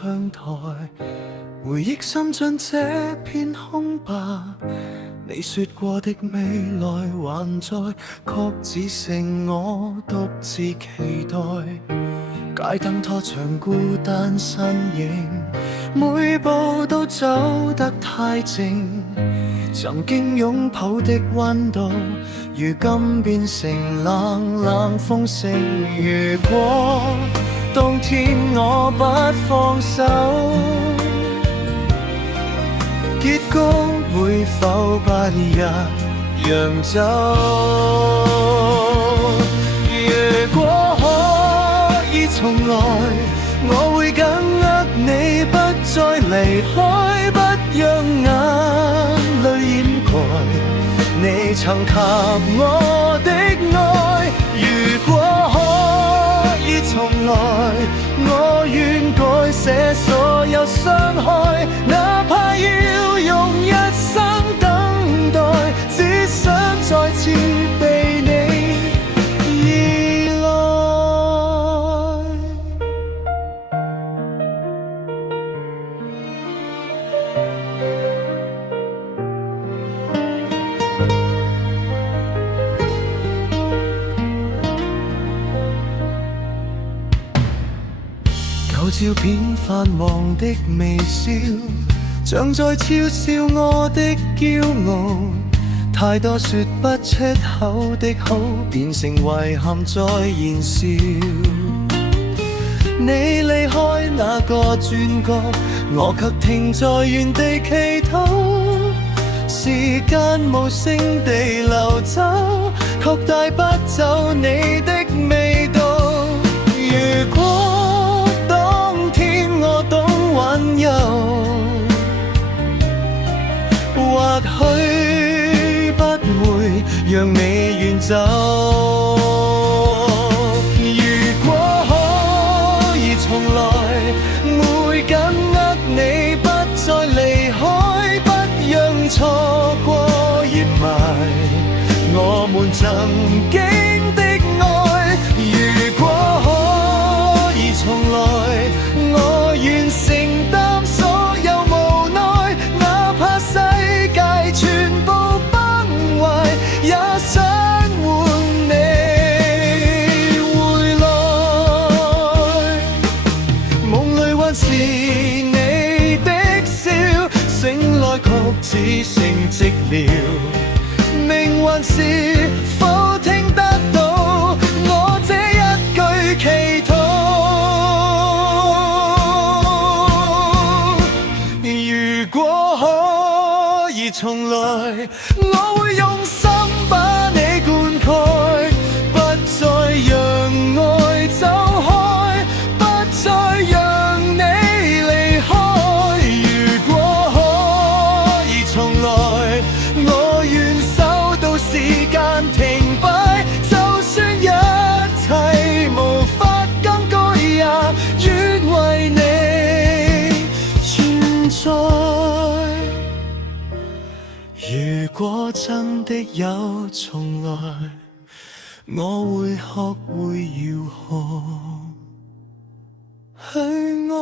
窗台，回憶滲進這片空白。你說過的未來還在，確只剩我獨自期待。街燈拖長孤單身影，每步都走得太靜。曾經擁抱的溫度，如今變成冷冷風聲。如果冬天我不放手，結局會否不一樣走？如果可以重來，我會緊握你不再離開，不讓眼淚掩蓋你曾給我的愛。如果可以重來，我願改寫所有傷害，哪怕要用一生等待，只想再次被你依賴。舊照片泛黃的微笑，像在嘲笑我的驕傲。太多說不出口的好，變成遺憾在燃燒。你離開那個轉角，我卻停在原地祈禱。時間無聲地流走，卻帶不走你的味道。如果當天我懂挽留，或許不會讓你遠走。如果可以重來，會緊握你不再離開，不讓錯過掩埋我們曾經的愛。如果可以重來，我願承擔所有無奈，哪怕世界全部崩壞，也想換你回來。夢裏還是你的笑，醒來卻只剩寂寥。命還是否聽得到我這一句祈禱？如果可以重來，我會用心把你灌溉，不再讓愛走開，不再讓你離開。如果可以重來，我願守到時間停擺，就算一切無法更改，也願為你存在。如果真的有重來，我會學會如何去愛。